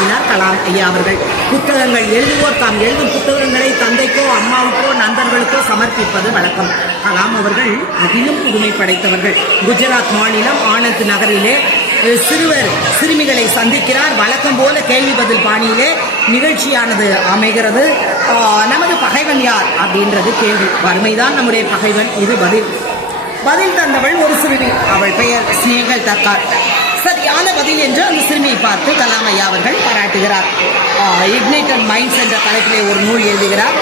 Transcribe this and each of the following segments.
உரையாற்றினார் கலாம் ஐயா அவர்கள். புத்தகங்கள் எழுதுவோர் தாம் எழுதும் புத்தகங்களை தந்தைக்கோ அம்மாவுக்கோ நண்பர்களுக்கோ சமர்ப்பிப்பது வழக்கம். கலாம் அவர்கள் அதிலும் புதுமை படைத்தவர்கள். குஜராத் மாநிலம் ஆனந்த் நகரிலே சிறுமிகளை சந்திக்கிறார். வழக்கம் போல கேள்வி பதில் பாணியிலே நிகழ்ச்சியானது அமைகிறது. நமது பகைவன் யார் அப்படின்றது கேள்வி. வறுமைதான் நம்முடைய பகைவன். இது பதில் தந்தவள் ஒரு சிறுமி. அவள் பெயர் ஸ்னேகல் தக்கார். சரியான பதில் என்று அந்த சிறுமியை பார்த்து கலாம் ஐயா அவர்கள் பாராட்டுகிறார். இக்னைட்டட் மைண்ட்ஸ் என்ற தலைப்பிலே ஒரு நூல் எழுதுகிறார்.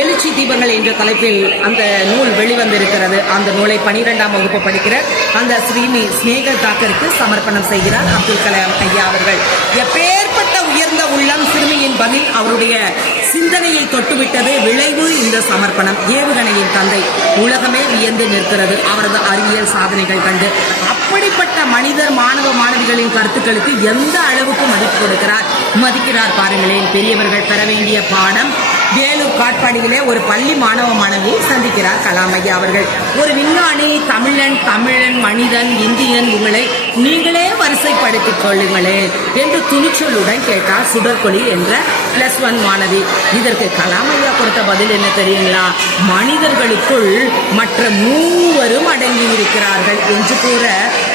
எழுச்சி தீபங்கள் என்ற தலைப்பில் அந்த நூல் வெளிவந்திருக்கிறது. அந்த நூலை 12ஆம் வகுப்பு படிக்கிற அந்த சிறுமி ஸ்னேகல் தாக்கருக்கு சமர்ப்பணம் செய்கிறார் அப்துல் கலாம் ஐயா அவர்கள். எப்பேற்பட்ட உயர்ந்த உள்ளம்! சிறுமியின் பதில் அவருடைய சிந்தனையை தொட்டுவிட்டது. விளைவு இந்த சமர்ப்பணம். ஏவுகணையின் தந்தை உலகமே வியந்து நிற்கிறது அவரது அறிவியல் சாதனைகள் கண்டு. அப்படிப்பட்ட மனிதர் மாணவ மாணவிகளின் கருத்துக்களுக்கு எந்த அளவுக்கு மதிக்கிறார் பாருங்களேன். பெரியவர்கள் பெற வேண்டிய பாடம். வேலூர் காட்பாடியிலே ஒரு பள்ளி மாணவ மாணவியை சந்திக்கிறார் கலாம் ஐயா அவர்கள். ஒரு விஞ்ஞானி, தமிழன், மனிதன், இந்தியன், உங்களை நீங்களே வரிசைப்படுத்திக் கொள்ளுங்களேன் என்று துணிச்சலுடன் கேட்டார் சுடர்கொடி என்ற +1 மாணவி. இதற்கு கலாம் ஐயா கொடுத்த பதில் என்ன தெரியுங்களா? மனிதர்களுக்குள் மற்ற 3 அடங்கி இருக்கிறார்கள் என்று கூற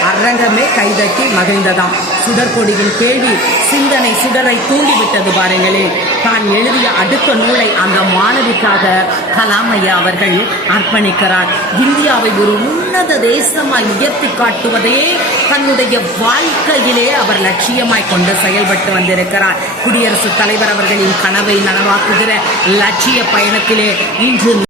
அரங்கமே கைதட்டி மகிழ்ந்ததாம். சுடர்கொடியின் கேள்வி சிந்தனை சுடரை தூண்டிவிட்டது பாருங்களேன். தான் எழுதிய அடுத்த நூலை அந்த மாணவிக்காக கலாம் ஐயா அவர்கள் அர்ப்பணிக்கிறார். இந்தியாவை ஒரு உன்னத தேசமாய் உயர்த்தி காட்டுவதே தன்னுடைய வாழ்க்கையிலே அவர் லட்சியமாய் கொண்டு செயல்பட்டு வந்திருக்கிறார். குடியரசுத் தலைவர் அவர்களின் கனவை நனவாக்குகிற லட்சிய பயணத்திலே இன்று